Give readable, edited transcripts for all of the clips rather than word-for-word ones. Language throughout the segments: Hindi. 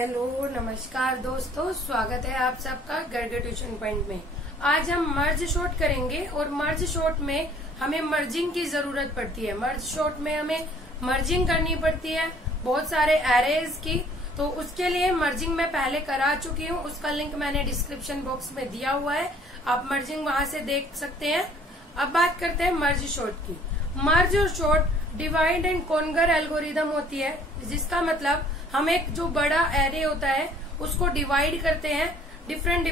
हेलो नमस्कार दोस्तों, स्वागत है आप सबका गर्ग ट्यूशन पॉइंट में। आज हम मर्ज शॉर्ट करेंगे और मर्ज शॉर्ट में हमें मर्जिंग की जरूरत पड़ती है। मर्ज शॉर्ट में हमें मर्जिंग करनी पड़ती है बहुत सारे एरेज की, तो उसके लिए मर्जिंग मैं पहले करा चुकी हूँ। उसका लिंक मैंने डिस्क्रिप्शन बॉक्स में दिया हुआ है, आप मर्जिंग वहां से देख सकते हैं। अब बात करते हैं मर्ज शॉर्ट की। मर्ज और शॉर्ट डिवाइड एंड कॉन्गर एल्गोरिदम होती है, जिसका मतलब हम एक जो बड़ा एरे होता है उसको डिवाइड करते हैं डिफरेंट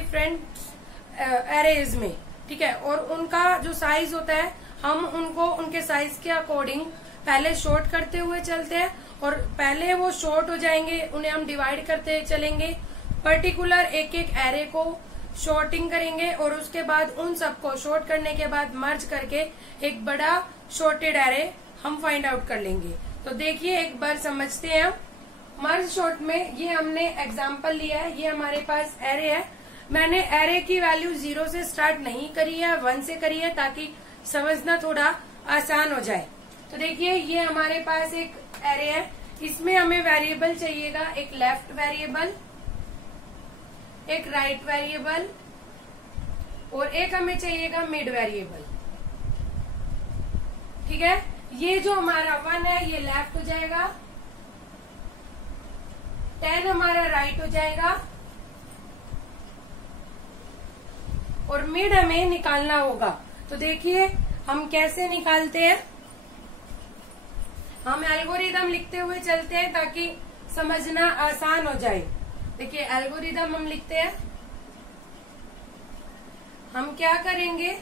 एरेज में, ठीक है। और उनका जो साइज होता है हम उनको उनके साइज के अकॉर्डिंग पहले शॉर्ट करते हुए चलते हैं, और पहले वो शॉर्ट हो जाएंगे उन्हें हम डिवाइड करते चलेंगे। पर्टिकुलर एक एक एरे को शॉर्टिंग करेंगे और उसके बाद उन सबको शॉर्ट करने के बाद मर्ज करके एक बड़ा शॉर्टेड एरे हम फाइंड आउट कर लेंगे। तो देखिए एक बार समझते हैं। मर्ज शॉर्ट में ये हमने एग्जांपल लिया है, ये हमारे पास एरे है। मैंने एरे की वैल्यू 0 से स्टार्ट नहीं करी है, 1 से करी है, ताकि समझना थोड़ा आसान हो जाए। तो देखिए ये हमारे पास एक एरे है, इसमें हमें वेरिएबल चाहिएगा, एक लेफ्ट वेरिएबल, एक राइट वेरिएबल और एक हमें चाहिएगा मिड वेरिएबल, ठीक है। ये जो हमारा 1 है ये लेफ्ट हो जाएगा, 10 हमारा राइट हो जाएगा और मिड हमें निकालना होगा। तो देखिए हम कैसे निकालते हैं। हम एल्गोरिदम लिखते हुए चलते हैं ताकि समझना आसान हो जाए। देखिए एल्गोरिदम हम लिखते हैं। हम क्या करेंगे,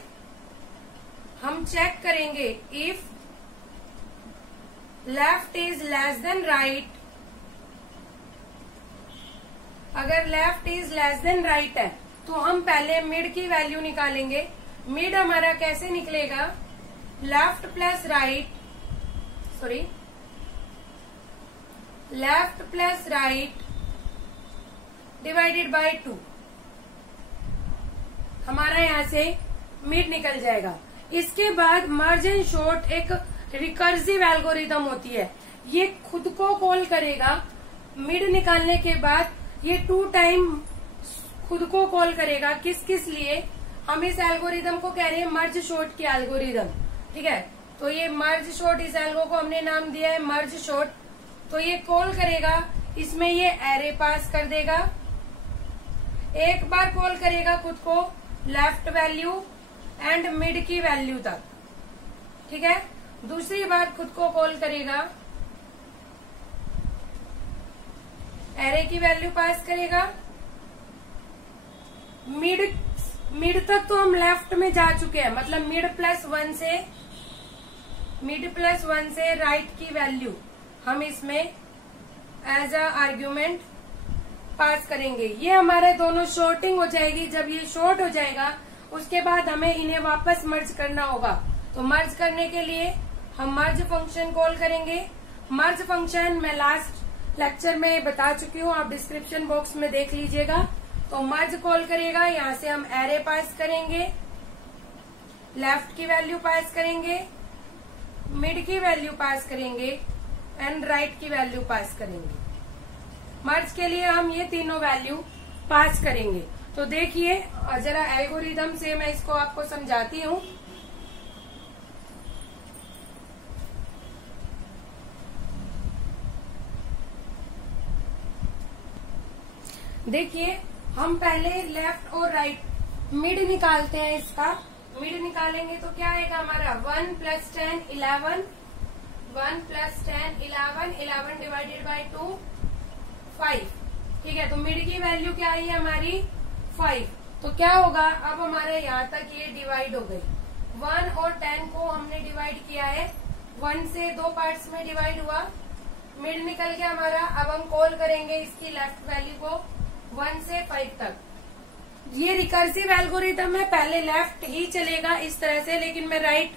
हम चेक करेंगे if left is less than right. अगर left is less than right है तो हम पहले मिड की वैल्यू निकालेंगे। मिड हमारा कैसे निकलेगा, left plus right, sorry left plus right divided by 2। हमारा यहां से मिड निकल जाएगा। इसके बाद मर्ज एंड शॉर्ट एक रिकर्सिव एल्गोरिदम होती है, ये खुद को कॉल करेगा। मिड निकालने के बाद ये 2 टाइम खुद को कॉल करेगा। किस किस लिए, हम इस एल्गोरिदम को कह रहे हैं मर्ज शॉर्ट की एल्गोरिदम, ठीक है। तो ये मर्ज शॉर्ट, इस एल्गो को हमने नाम दिया है मर्ज शॉर्ट। तो ये कॉल करेगा, इसमें ये एरे पास कर देगा, एक बार कॉल करेगा खुद को लेफ्ट वैल्यू एंड मिड की वैल्यू तक, ठीक है। दूसरी बार खुद को कॉल करेगा, एरे की वैल्यू पास करेगा। मिड तक तो हम लेफ्ट में जा चुके हैं, मतलब मिड प्लस वन से राइट की वैल्यू हम इसमें एज अ आर्ग्यूमेंट पास करेंगे। ये हमारे दोनों शॉर्टिंग हो जाएगी। जब ये शॉर्ट हो जाएगा उसके बाद हमें इन्हें वापस मर्ज करना होगा। तो मर्ज करने के लिए हम मर्ज फंक्शन कॉल करेंगे। मर्ज फंक्शन मैं लास्ट लेक्चर में बता चुकी हूँ, आप डिस्क्रिप्शन बॉक्स में देख लीजिएगा। तो मर्ज कॉल करेगा, यहाँ से हम एरे पास करेंगे, लेफ्ट की वैल्यू पास करेंगे, मिड की वैल्यू पास करेंगे एंड राइट की वैल्यू पास करेंगे। मर्ज के लिए हम ये तीनों वैल्यू पास करेंगे। तो देखिए जरा एल्गोरिदम से मैं इसको आपको समझाती हूँ। देखिए हम पहले लेफ्ट और राइट मिड निकालते हैं। इसका मिड निकालेंगे तो क्या आएगा हमारा 1 + 10 11, 1 + 10 11, 11 डिवाइडेड बाय 2 5, ठीक है। तो मिड की वैल्यू क्या आई है हमारी 5। तो क्या होगा, अब हमारे यहाँ तक ये डिवाइड हो गई। 1 और 10 को हमने डिवाइड किया है, 1 से 2 पार्ट्स में डिवाइड हुआ, मिड निकल गया हमारा। अब हम कॉल करेंगे इसकी लेफ्ट वैल्यू को 1 से 5 तक। ये रिकर्सिव एल्गोरिदम है, पहले लेफ्ट ही चलेगा इस तरह से, लेकिन मैं राइट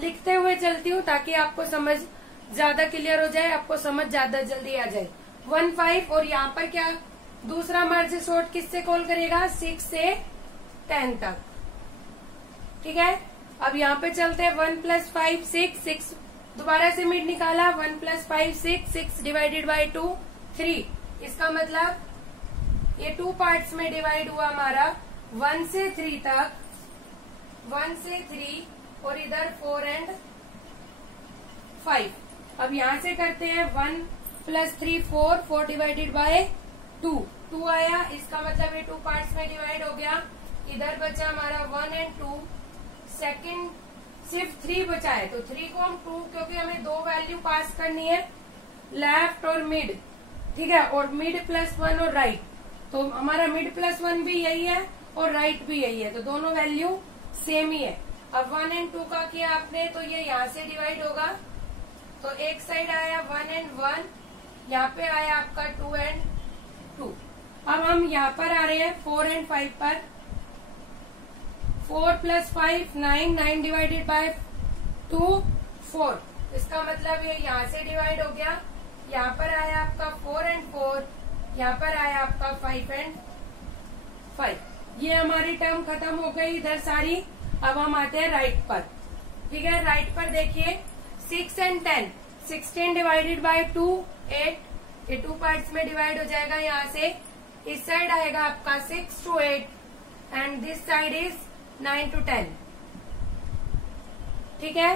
लिखते हुए चलती हूँ ताकि आपको समझ ज्यादा क्लियर हो जाए, आपको समझ ज्यादा जल्दी आ जाए। 1 5 और यहाँ पर क्या दूसरा मर्ज शॉर्ट किससे कॉल करेगा, 6 से 10 तक, ठीक है। अब यहाँ पे चलते हैं 1 + 5 6, दोबारा से मिड निकाला, 1 + 5 6 डिवाइडेड बाय 2 3। इसका मतलब ये 2 पार्ट्स में डिवाइड हुआ हमारा 1 से 3 तक, 1 से 3 और इधर 4 एंड 5। अब यहां से करते हैं 1 + 3 4, 4 डिवाइडेड बाय 2, 2 आया, इसका मतलब ये 2 पार्ट्स में डिवाइड हो गया। इधर बचा हमारा 1 एंड 2, सेकंड सिर्फ 3 बचा है, तो 3 को हम 2, क्योंकि हमें 2 वैल्यू पास करनी है, लेफ्ट और मिड, ठीक है, और मिड +1 और राइट, तो हमारा मिड +1 भी यही है और राइट भी यही है, तो दोनों वैल्यू सेम ही है। अब 1 एंड 2 का किया आपने, तो ये यहाँ से डिवाइड होगा, तो एक साइड आया 1 एंड 1, यहाँ पे आया आपका 2 एंड 2। अब हम यहाँ पर आ रहे हैं 4 एंड 5 पर, 4 + 5 9, 9 डिवाइडेड बाय 2 4, इसका मतलब ये यहाँ से डिवाइड हो गया। यहाँ पर आया आपका 4 एंड 4, यहाँ पर आया आपका 5 एंड 5। ये हमारी टर्म खत्म हो गई इधर सारी। अब हम आते हैं राइट पर, ठीक है। राइट पर देखिए 6 एंड 10, 16 डिवाइडेड बाय 2 8, ये 2 पार्ट्स में डिवाइड हो जाएगा। यहाँ से इस साइड आएगा आपका 6 to 8 and this side is 9 to 10, ठीक है।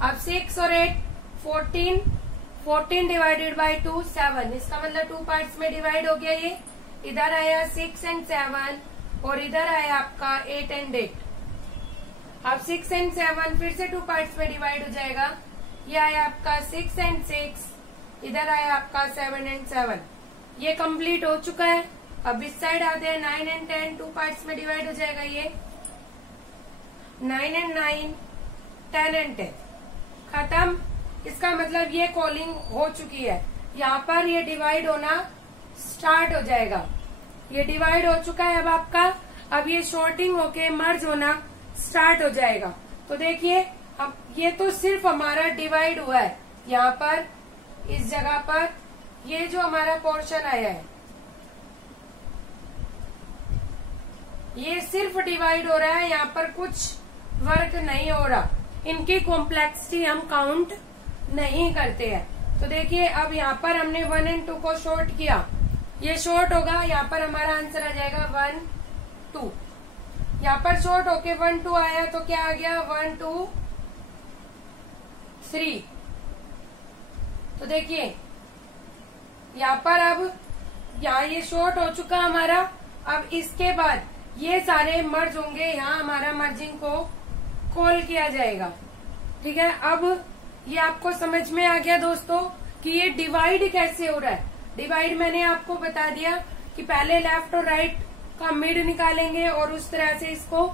अब 6 और 8 14, 14 डिवाइडेड बाय 2 7, इसका मतलब 2 पार्ट्स में डिवाइड हो गया। ये इधर आया 6 एंड 7 और इधर आया आपका 8 एंड 8। अब 6 एंड 7 फिर से 2 पार्ट्स में डिवाइड हो जाएगा। ये आया आपका 6 एंड 6, इधर आया आपका 7 एंड 7। ये कंप्लीट हो चुका है। अब इस साइड आते हैं 9 एंड 10, 2 पार्ट्स में डिवाइड हो जाएगा। ये 9 एंड 9, 10 एंड 10 खत्म। इसका मतलब ये कॉलिंग हो चुकी है। यहाँ पर ये डिवाइड होना स्टार्ट हो जाएगा। ये डिवाइड हो चुका है अब आपका। अब ये शॉर्टिंग होके मर्ज होना स्टार्ट हो जाएगा। तो देखिए अब ये तो सिर्फ हमारा डिवाइड हुआ है। यहाँ पर इस जगह पर ये जो हमारा पोर्शन आया है ये सिर्फ डिवाइड हो रहा है। यहाँ पर कुछ वर्क नहीं हो रहा। इनकी कॉम्प्लेक्सिटी हम काउंट नहीं करते हैं। तो देखिए अब यहाँ पर हमने 1 एंड 2 को शॉर्ट किया, ये शॉर्ट होगा। यहाँ पर हमारा आंसर आ जाएगा 1 2। यहाँ पर शॉर्ट होके 1 2 आया तो क्या आ गया 1 2 3। तो देखिए यहाँ पर अब यहाँ ये शॉर्ट हो चुका हमारा। अब इसके बाद ये सारे मर्ज होंगे। यहाँ हमारा मर्जिंग को कॉल किया जाएगा, ठीक है। अब ये आपको समझ में आ गया दोस्तों कि ये डिवाइड कैसे हो रहा है। डिवाइड मैंने आपको बता दिया कि पहले लेफ्ट और राइट का मिड निकालेंगे और उस तरह से इसको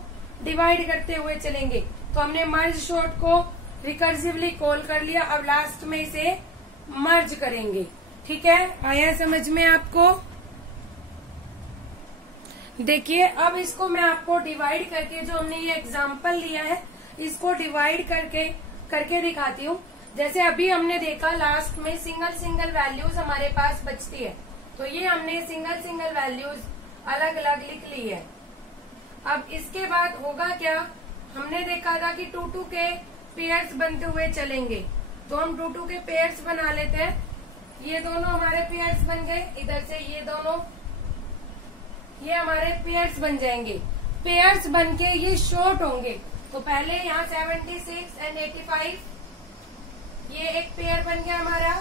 डिवाइड करते हुए चलेंगे। तो हमने मर्ज शॉर्ट को रिकर्सिवली कॉल कर लिया। अब लास्ट में इसे मर्ज करेंगे, ठीक है। आया समझ में आपको? देखिए अब इसको मैं आपको डिवाइड करके, जो हमने ये एग्जाम्पल लिया है इसको डिवाइड करके दिखाती हूँ। जैसे अभी हमने देखा लास्ट में सिंगल सिंगल वैल्यूज हमारे पास बचती है, तो ये हमने सिंगल सिंगल वैल्यूज अलग अलग लिख ली है। अब इसके बाद होगा क्या, हमने देखा था कि 2 2 के पेयर्स बनते हुए चलेंगे, तो हम 2 2 के पेयर्स बना लेते हैं। ये दोनों हमारे पेयर्स बन गए, इधर से ये दोनों ये हमारे पेयर्स बन जाएंगे। पेयर्स बनके ये शॉर्ट होंगे। तो पहले यहाँ 76 एंड 85 ये एक पेयर बन गया हमारा।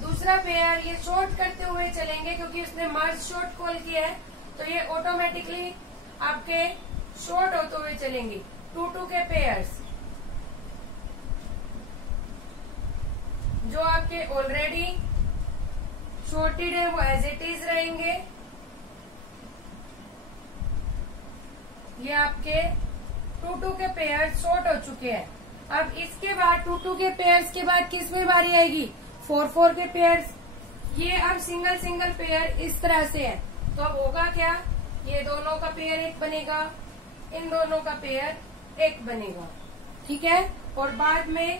दूसरा पेयर ये शॉर्ट करते हुए चलेंगे क्योंकि उसने मर्ज शॉर्ट कॉल किया है, तो ये ऑटोमेटिकली आपके शॉर्ट होते हुए चलेंगे। 2 2 के पेयर्स जो आपके ऑलरेडी शॉर्टेड है वो एज इट इज रहेंगे। ये आपके 2 2 के पेयर शॉर्ट हो चुके हैं। अब इसके बाद 2 2 के पेयर्स के बाद किसमें बारी आएगी, 4 4 के पेयर्स। ये अब सिंगल सिंगल पेयर इस तरह से है। तो अब होगा क्या, ये दोनों का पेयर एक बनेगा, इन दोनों का पेयर एक बनेगा, ठीक है। और बाद में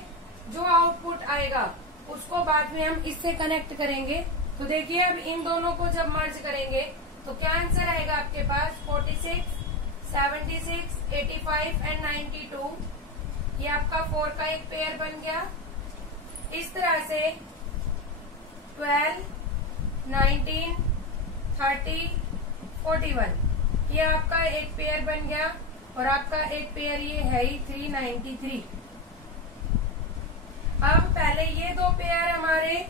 जो आउटपुट आएगा उसको बाद में हम इससे कनेक्ट करेंगे। तो देखिए अब इन दोनों को जब मर्ज करेंगे तो क्या आंसर आएगा आपके पास 46, 76, 85 एंड 92। ये आपका 4 का एक पेयर बन गया। इस तरह से 12, 19, 30, 41। ये आपका एक पेयर बन गया और आपका एक पेयर ये है ही 393। अब पहले ये दो पेयर हमारे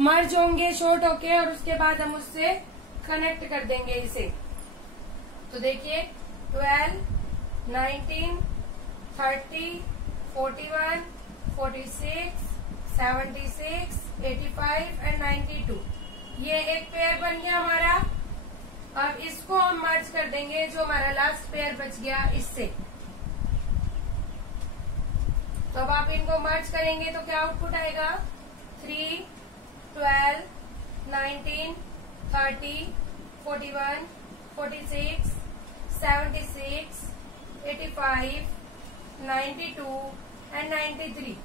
मर्ज होंगे शॉर्ट होके और उसके बाद हम उससे कनेक्ट कर देंगे इसे। तो देखिए 12, 19, 30, 41, 46, 76, 85 एंड 92। ये एक पेयर बन गया हमारा। अब इसको हम मर्ज कर देंगे जो हमारा लास्ट पेयर बच गया इससे। तो अब आप इनको मर्ज करेंगे तो क्या आउटपुट आएगा? 3, 12, 19, 30, 41, 46, 76, 85, 92 and 93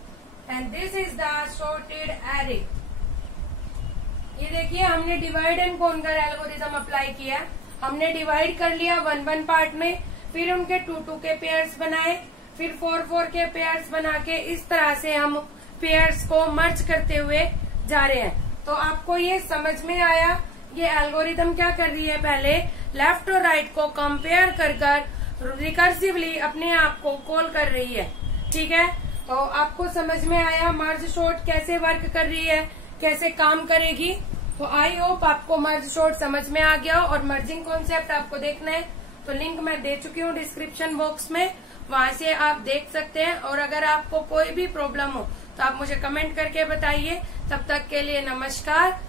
and this is the sorted array। ये देखिए हमने divide and conquer algorithm apply किया। हमने डिवाइड कर लिया 1 1 पार्ट में, फिर उनके 2 2 के पेयर्स बनाए, फिर 4 4 के पेयर्स बना के इस तरह से हम पेयर्स को मर्ज करते हुए जा रहे हैं। तो आपको ये समझ में आया ये एल्गोरिथम क्या कर रही है? पहले लेफ्ट और राइट को कंपेयर कर रिकर्सिवली अपने आप को कॉल कर रही है। ठीक है, तो आपको समझ में आया मर्ज शॉर्ट कैसे वर्क कर रही है, कैसे काम करेगी। तो आई होप आपको मर्ज शॉर्ट समझ में आ गया और मर्जिंग कॉन्सेप्ट आपको देखना है तो लिंक मैं दे चुकी हूँ डिस्क्रिप्शन बॉक्स में, वहां से आप देख सकते हैं। और अगर आपको कोई भी प्रॉब्लम हो तो आप मुझे कमेंट करके बताइए। तब तक के लिए नमस्कार।